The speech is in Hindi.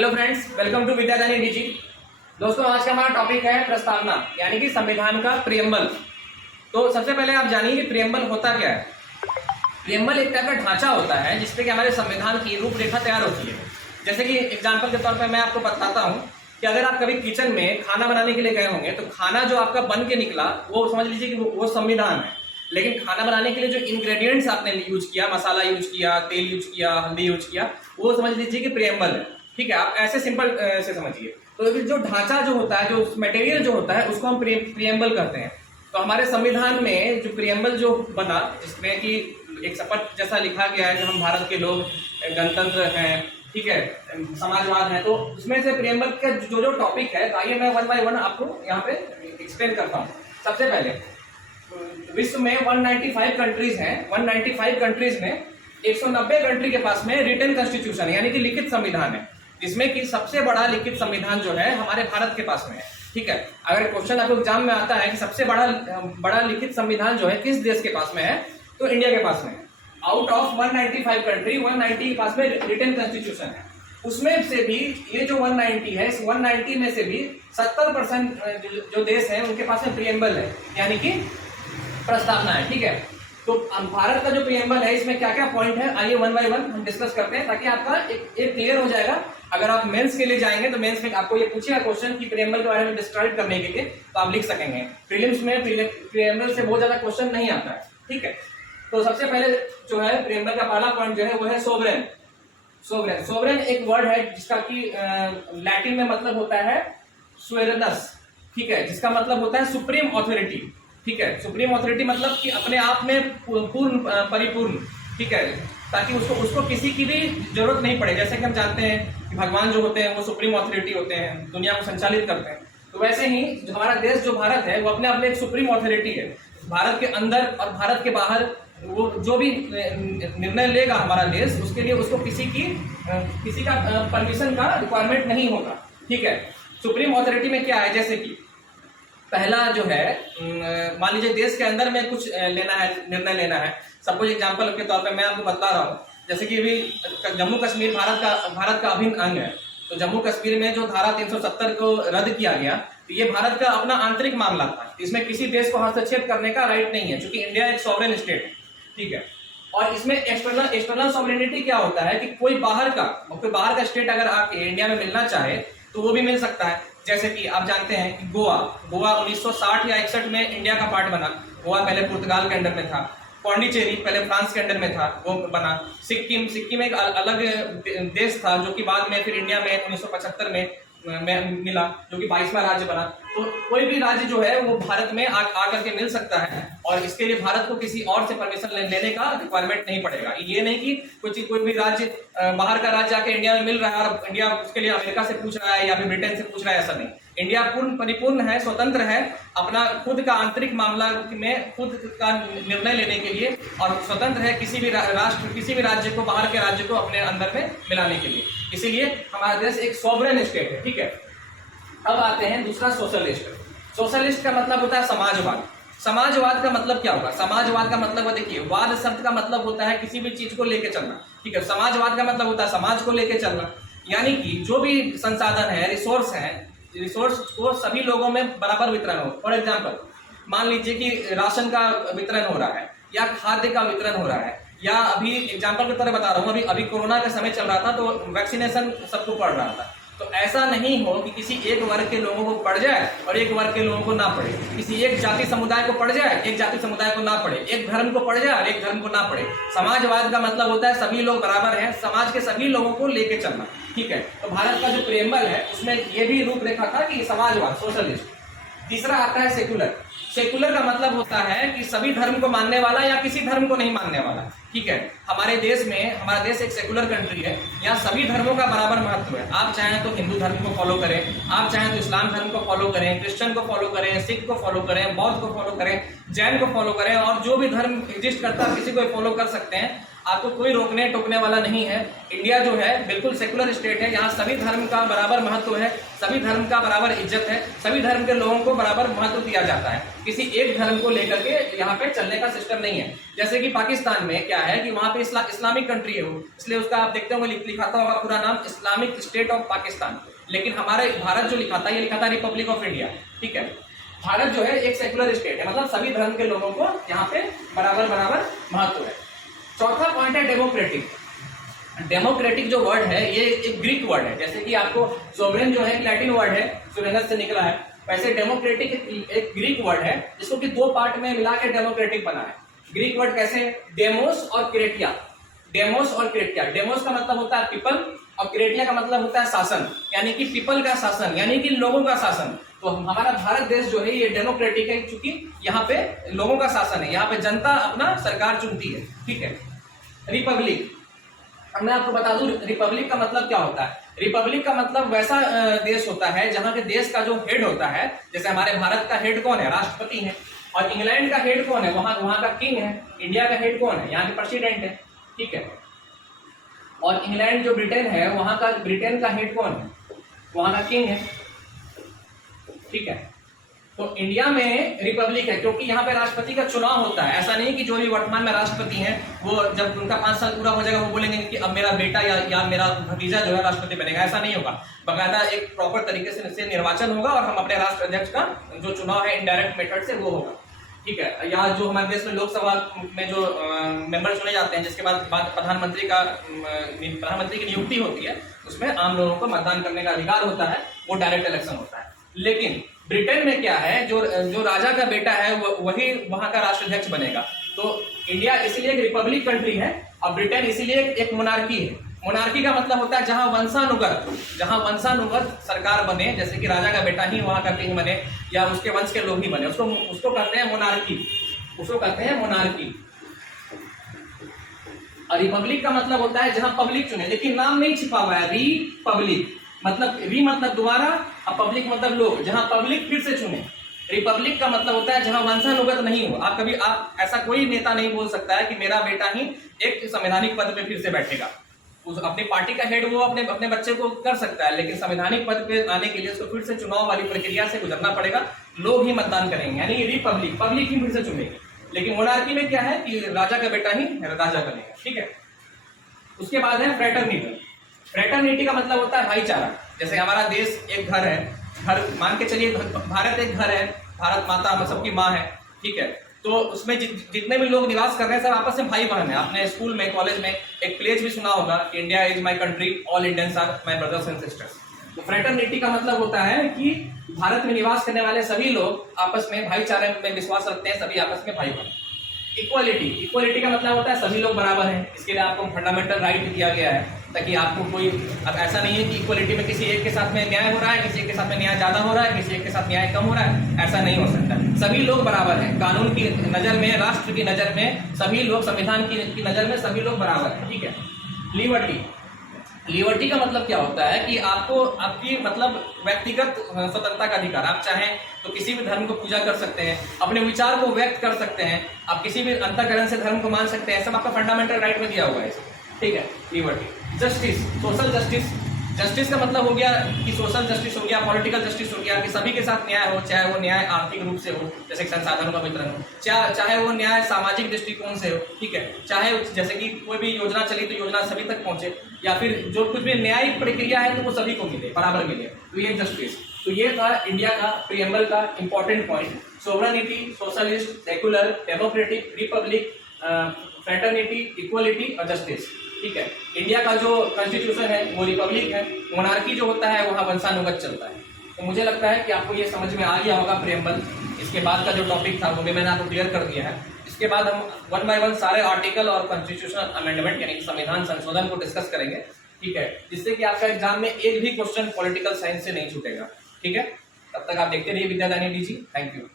Hello friends, welcome to Vidyadani DG. दोस्तों, आज का हमारा टॉपिक है प्रस्तावना, यानी कि संविधान का प्रियम्बल। तो सबसे पहले आप जानिए कि प्रियम्बल होता क्या है। प्रियम्बल एक तरह का ढांचा होता है जिसपे कि हमारे संविधान की रूपरेखा तैयार होती है। जैसे कि एग्जाम्पल के तौर पर मैं आपको बताता हूँ कि अगर आप कभी किचन में खाना बनाने के लिए गए होंगे तो खाना जो आपका बन के निकला वो समझ लीजिए कि वो संविधान है। लेकिन खाना बनाने के लिए जो इंग्रेडिएंट्स आपने यूज किया, मसाला यूज किया, तेल यूज किया, हल्दी यूज किया, वो समझ लीजिए कि प्रियम्बल है। ठीक है, आप ऐसे सिंपल से समझिए। तो जो ढांचा जो होता है, जो मटेरियल जो होता है, उसको हम प्रियम्बल करते हैं। तो हमारे संविधान में जो प्रियम्बल जो बना, जिसमें कि एक शपथ जैसा लिखा गया है कि हम भारत के लोग गणतंत्र हैं, ठीक है, समाजवाद है, तो उसमें से प्रियम्बल का जो टॉपिक है, तो आइए मैं वन बाय वन आपको यहाँ पे एक्सप्लेन करता हूँ। सबसे पहले विश्व में 195 कंट्रीज हैं। 195 कंट्रीज में 190 कंट्री के पास में रिटन कॉन्स्टिट्यूशन यानी कि लिखित संविधान है, जिसमें कि सबसे बड़ा लिखित संविधान जो है हमारे भारत के पास में है। ठीक है, अगर क्वेश्चन आपको एग्जाम में आता है कि सबसे बड़ा लिखित संविधान जो है किस देश के पास में है, तो इंडिया के पास में है। आउट ऑफ 195 कंट्री 190 के पास में रिटन कॉन्स्टिट्यूशन है। उसमें से भी ये जो 190 है, इस 190 में से भी 70% जो देश है उनके पास में प्रियम्बल है, यानी कि प्रस्तावना है। ठीक है, तो भारत का जो प्रियम्बल है इसमें क्या क्या पॉइंट है, आइए वन बाय वन हम डिस्कस करते हैं, ताकि आपका एक क्लियर हो जाएगा। अगर आप मेंस के लिए जाएंगे तो मेंस में आपको ये पूछेगा क्वेश्चन कि प्रियम्बल के बारे में डिस्क्राइब करने के लिए, तो आप लिख सकेंगे। प्रीलिम्स में प्रियम्बल से बहुत ज्यादा क्वेश्चन नहीं आता है। ठीक है, तो सबसे पहले जो है प्रियम्बल का पहला पॉइंट जो है वो है सोवरेन। सोवरेन सोवरेन एक वर्ड है जिसका कि लैटिन में मतलब होता है सुवेरनस। ठीक है, जिसका मतलब होता है सुप्रीम ऑथोरिटी। ठीक है, सुप्रीम ऑथोरिटी मतलब कि अपने आप में पूर्ण परिपूर्ण। ठीक है, ताकि उसको किसी की भी जरूरत नहीं पड़े। जैसे कि हम जानते हैं कि भगवान जो होते हैं वो सुप्रीम ऑथोरिटी होते हैं, दुनिया को संचालित करते हैं। तो वैसे ही जो हमारा देश जो भारत है वो अपने आप में एक सुप्रीम ऑथोरिटी है। भारत के अंदर और भारत के बाहर वो जो भी निर्णय लेगा हमारा देश, उसके लिए उसको किसी का परमिशन का रिक्वायरमेंट नहीं होगा। ठीक है, सुप्रीम ऑथोरिटी में क्या है, जैसे कि पहला जो है, मान लीजिए देश के अंदर में कुछ लेना है, निर्णय लेना है। सपोज एग्जांपल के तौर पे मैं आपको बता रहा हूँ, जैसे कि अभी जम्मू कश्मीर भारत का अभिन्न अंग है। तो जम्मू कश्मीर में जो धारा 370 को रद्द किया गया, तो ये भारत का अपना आंतरिक मामला था। इसमें किसी देश को हस्तक्षेप करने का राइट नहीं है, क्योंकि इंडिया एक सॉवरेन स्टेट है। ठीक है, और इसमें एक्सटर्नल सॉवरेनिटी क्या होता है कि कोई बाहर का स्टेट अगर आप इंडिया में मिलना चाहे तो वो भी मिल सकता है। जैसे कि आप जानते हैं कि गोवा 1960 या 61 में इंडिया का पार्ट बना। गोवा पहले पुर्तगाल के अंडर में था। पौंडीचेरी पहले फ्रांस के अंडर में था, वो बना। सिक्किम एक अलग देश था जो कि बाद में फिर इंडिया में 1975 में मिला, जो कि 22वां राज्य बना। तो कोई भी राज्य जो है वो भारत में आकर के मिल सकता है, और इसके लिए भारत को किसी और से परमिशन लेने का रिक्वायरमेंट नहीं पड़ेगा। ये नहीं कि कोई भी राज्य बाहर का राज्य आके इंडिया में मिल रहा है और इंडिया उसके लिए अमेरिका से पूछ रहा है या फिर ब्रिटेन से पूछ रहा है, ऐसा नहीं। इंडिया परिपूर्ण है, स्वतंत्र है, अपना खुद का आंतरिक मामला में खुद का निर्णय लेने के लिए, और स्वतंत्र है किसी भी राज्य को, बाहर के राज्य को अपने अंदर में मिलाने के लिए। इसीलिए हमारा देश एक सॉवरेन स्टेट है। ठीक है, अब आते हैं दूसरा, सोशलिस्ट। सोशलिस्ट का मतलब होता है समाजवाद। समाजवाद का मतलब क्या होगा? समाजवाद का मतलब, देखिए, वाद शब्द का मतलब होता है किसी भी चीज को लेके चलना। ठीक है, समाजवाद का मतलब होता है समाज को लेके चलना, यानी कि जो भी संसाधन है, रिसोर्स को सभी लोगों में बराबर वितरण हो। फॉर एग्जाम्पल, मान लीजिए कि राशन का वितरण हो रहा है, या खाद्य का वितरण हो रहा है, या अभी एग्जाम्पल की तरह बता रहा हूँ, अभी कोरोना का समय चल रहा था तो वैक्सीनेशन सबको पड़ रहा था। तो ऐसा नहीं हो कि किसी एक वर्ग के लोगों को पड़ जाए और एक वर्ग के लोगों को ना पड़े, किसी एक जाति समुदाय को पड़ जाए, एक जाति समुदाय को ना पड़े, एक धर्म को पड़ जाए और एक धर्म को ना पड़े। समाजवाद का मतलब होता है सभी लोग बराबर हैं, समाज के सभी लोगों को लेके चलना। ठीक है, तो भारत का जो प्रियम्बल है उसमें ये भी रूपरेखा था कि समाजवाद, सोशलिस्ट। तीसरा आता है सेकुलर। सेकुलर का मतलब होता है कि सभी धर्म को मानने वाला या किसी धर्म को नहीं मानने वाला। ठीक है, हमारा देश एक सेकुलर कंट्री है, यहाँ सभी धर्मों का बराबर महत्व है। आप चाहें तो हिंदू धर्म को फॉलो करें, आप चाहें तो इस्लाम धर्म को फॉलो करें, क्रिश्चियन को फॉलो करें, सिख को फॉलो करें, बौद्ध को फॉलो करें, जैन को फॉलो करें, और जो भी धर्म एग्जिस्ट करता है किसी को फॉलो कर सकते हैं। आपको कोई रोकने टोकने वाला नहीं है। इंडिया जो है बिल्कुल सेकुलर स्टेट है, यहाँ सभी धर्म का बराबर महत्व है, सभी धर्म का बराबर इज्जत है, सभी धर्म के लोगों को बराबर महत्व दिया जाता है। किसी एक धर्म को लेकर के यहाँ पे चलने का सिस्टम नहीं है। जैसे कि पाकिस्तान में क्या है कि वहां पे इस्लामिक कंट्री है वो, इसलिए उसका आप देखते होंगे लिखाता होगा पूरा नाम इस्लामिक स्टेट ऑफ पाकिस्तान। लेकिन हमारे भारत जो लिखा था ये लिखा था रिपब्लिक ऑफ इंडिया। ठीक है, भारत जो है एक सेकुलर स्टेट है, मतलब सभी धर्म के लोगों को यहाँ पे बराबर बराबर महत्व है। चौथा पॉइंट है डेमोक्रेटिक। डेमोक्रेटिक जो वर्ड है ये एक ग्रीक वर्ड है, जैसे कि आपको सोवरेन जो है एक लैटिन वर्ड है, सोवेनस से निकला है, वैसे डेमोक्रेटिक एक ग्रीक वर्ड है जिसको कि दो पार्ट में मिला के डेमोक्रेटिक बना है। ग्रीक वर्ड कैसे? डेमोस और क्रेटिया। डेमोस और क्रेटिया, डेमोस का मतलब होता है पीपल और क्रेटिया का मतलब होता है शासन, यानी कि पीपल का शासन, यानी कि लोगों का शासन। तो हमारा भारत देश जो है ये डेमोक्रेटिक है क्योंकि यहाँ पे लोगों का शासन है, यहाँ पे जनता अपना सरकार चुनती है। ठीक है। रिपब्लिक, अब मैं आपको बता दूं रिपब्लिक का मतलब क्या होता है। रिपब्लिक का मतलब वैसा देश होता है जहां के देश का जो हेड होता है, जैसे हमारे भारत का हेड कौन है? राष्ट्रपति है। और इंग्लैंड का हेड कौन है? वहां का किंग है। इंडिया का हेड कौन है? यहाँ के प्रेसिडेंट है। ठीक है। और इंग्लैंड जो ब्रिटेन है वहां का ब्रिटेन का हेड कौन है? वहां का किंग है। ठीक है। तो इंडिया में रिपब्लिक है क्योंकि यहाँ पे राष्ट्रपति का चुनाव होता है। ऐसा नहीं कि जो भी वर्तमान में राष्ट्रपति हैं वो जब उनका 5 साल पूरा हो जाएगा वो बोलेंगे कि अब मेरा बेटा या मेरा भतीजा जो है राष्ट्रपति बनेगा, ऐसा नहीं होगा। बाकायदा एक प्रॉपर तरीके से निर्वाचन होगा और हम अपने राष्ट्र अध्यक्ष का जो चुनाव है इनडायरेक्ट मेथड से वो होगा। ठीक है। यहाँ जो हमारे देश में लोकसभा में जो मेंबर चुने जाते हैं जिसके बाद प्रधानमंत्री की नियुक्ति होती है, उसमें आम लोगों को मतदान करने का अधिकार होता है, वो डायरेक्ट इलेक्शन होता है। लेकिन ब्रिटेन में क्या है, जो राजा का बेटा है वही वहां का राष्ट्राध्यक्ष बनेगा। तो इंडिया इसलिए एक रिपब्लिक कंट्री है और ब्रिटेन इसीलिए एक मोनार्की है। मोनार्की का मतलब होता है जहां वंशानुगत सरकार बने, जैसे कि राजा का बेटा ही वहां का किंग बने या उसके वंश के लोग ही बने, उसको कहते हैं मोनार्की। उसको कहते हैं मोनार्की। और रिपब्लिक का मतलब होता है जहां पब्लिक चुने, लेकिन नाम नहीं छिपा हुआ है। रिपब्लिक मतलब री मतलब दोबारा और पब्लिक मतलब लोग, जहां पब्लिक फिर से चुने। रिपब्लिक का मतलब होता है जहां वंशानुगत नहीं हो। आप ऐसा कोई नेता नहीं बोल सकता है कि मेरा बेटा ही एक संवैधानिक पद पे फिर से बैठेगा। उस अपनी पार्टी का हेड वो अपने बच्चे को कर सकता है, लेकिन संवैधानिक पद पे आने के लिए उसको फिर से चुनाव वाली प्रक्रिया से गुजरना पड़ेगा। लोग ही मतदान करेंगे, यानी रिपब्लिक, पब्लिक ही फिर से चुनेगी। लेकिन मोनार्की में क्या है कि राजा का बेटा ही राजा बनेगा। ठीक है। उसके बाद है फ्रेटर्निटी। फ्रेटर्निटी का मतलब होता है भाईचारा। जैसे हमारा देश एक घर है, घर मान के चलिए भारत एक घर है, भारत माता हम सबकी माँ है। ठीक है। तो उसमें जितने भी लोग निवास कर रहे हैं सब आपस में भाई बहन है। आपने स्कूल में कॉलेज में एक प्लेज भी सुना होगा, India is my country, all Indians are my brothers and sisters. तो फ्रेटर्निटी का मतलब होता है कि भारत में निवास करने वाले सभी लोग आपस में भाईचारे में विश्वास रखते हैं, सभी आपस में भाई बहन। इक्वालिटी का मतलब होता है सभी लोग बराबर हैं। इसके लिए आपको फंडामेंटल राइट दिया गया है ताकि आपको कोई, अब ऐसा नहीं है कि इक्वालिटी में किसी एक के साथ में न्याय हो रहा है, किसी एक के साथ में न्याय ज्यादा हो रहा है, किसी एक के साथ न्याय कम हो रहा है, ऐसा नहीं हो सकता। सभी लोग बराबर हैं कानून की नजर में, राष्ट्र की नजर में सभी लोग, संविधान की नजर में सभी लोग बराबर हैं। ठीक है। लिबर्टी का मतलब क्या होता है कि आपको आपकी मतलब व्यक्तिगत स्वतंत्रता का अधिकार। आप चाहें तो किसी भी धर्म को पूजा कर सकते हैं, अपने विचार को व्यक्त कर सकते हैं, आप किसी भी अंतःकरण से धर्म को मान सकते हैं, सब आपका फंडामेंटल राइट में दिया हुआ है। ठीक है। Liberty. Justice, social justice. Justice का मतलब हो गया कि सोशल जस्टिस हो गया, पॉलिटिकल जस्टिस हो गया कि सभी के साथ न्याय हो, चाहे वो न्याय आर्थिक रूप से हो, जैसे संसाधनों का वितरण हो, चाहे वो न्याय सामाजिक दृष्टिकोण से हो। ठीक है। चाहे जैसे कि कोई भी योजना चली तो योजना सभी तक पहुंचे, या फिर जो कुछ भी न्यायिक प्रक्रिया है तो वो सभी को मिले, बराबर मिले। तो ये जस्टिस। तो ये था इंडिया का प्रीएम्बल का important point. Sovereignty, socialist, secular, democratic, Republic, fraternity, equality और जस्टिस। ठीक है। इंडिया का जो कॉन्स्टिट्यूशन है वो रिपब्लिक है। मोनार्की जो होता है वहाँ वंशानुगत चलता है। तो मुझे लगता है कि आपको ये समझ में आ गया होगा प्रीएम्बल। इसके बाद का जो टॉपिक था वो भी मैंने आपको क्लियर कर दिया है। इसके बाद हम 1 बाय 1 सारे आर्टिकल और कॉन्स्टिट्यूशनल अमेंडमेंट यानी कि संविधान संशोधन को डिस्कस करेंगे। ठीक है। जिससे कि आपका एग्जाम में एक भी क्वेश्चन पॉलिटिकल साइंस से नहीं छूटेगा। ठीक है। तब तक आप देखते रहिए विद्यादानी डीजी। Thank you.